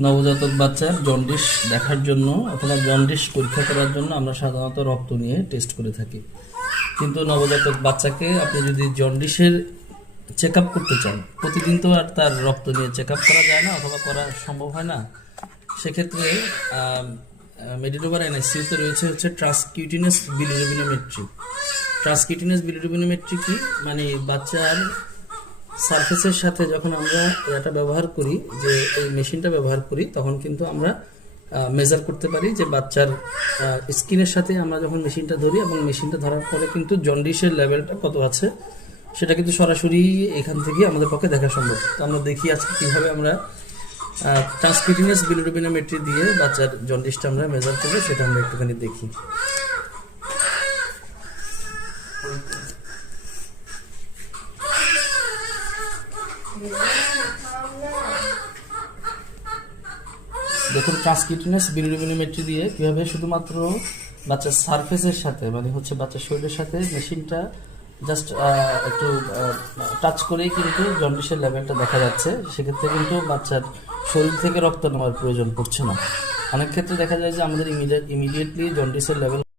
নবজাতক বাচ্চার জন্ডিস দেখার জন্য অথবা জন্ডিস পরীক্ষা করার জন্য আমরা সাধারণত রক্ত নিয়ে টেস্ট করে থাকি। কিন্তু নবজাতক বাচ্চাকে আপনি যদি জন্ডিসের চেক আপ করতে চান, প্রতিদিন তো আর তার রক্ত নিয়ে চেক আপ করা যায় না অথবা করা সম্ভব হয় না। সেক্ষেত্রে মেডিনোভার এনআইসিইউতে রয়েছে হচ্ছে ট্রান্সকিউটিনাস বিলিরুবিনোমেট্রি। ট্রান্সকিউটিনাস বিলিরুবিনোমেট্রি কি মানে, বাচ্চার সারফেসের সাথে যখন আমরা এটা ব্যবহার করি, যে এই মেশিনটা ব্যবহার করি, তখন কিন্তু আমরা মেজার করতে পারি যে বাচ্চার স্কিনের সাথে আমরা যখন মেশিনটা ধরি এবং মেশিনটা ধরার পরে কিন্তু জন্ডিসের লেভেলটা কত আছে সেটা কিন্তু সরাসরি এখান থেকে আমাদের পক্ষে দেখা সম্ভব। তো আমরা দেখি আজকে কীভাবে আমরা ট্রান্সকিউটিনাস বিলিরুবিনোমেট্রি দিয়ে বাচ্চার জন্ডিসটা আমরা মেজার করবো, সেটা আমরা একটুখানি দেখি। দেখুন ট্রান্সকিউটিনাস বিলিরুবিনোমেট্রি দিয়ে কীভাবে শুধুমাত্র বাচ্চার সারফেসের সাথে মানে হচ্ছে বাচ্চার শরীরের সাথে মেশিনটা জাস্ট একটু টাচ করেই কিন্তু জন্ডিসের লেভেলটা দেখা যাচ্ছে। সেক্ষেত্রে কিন্তু বাচ্চার শরীর থেকে রক্ত নেওয়ার প্রয়োজন পড়ছে না। অনেক ক্ষেত্রে দেখা যায় যে আমাদের ইমিডিয়েটলি জন্ডিসের লেভেল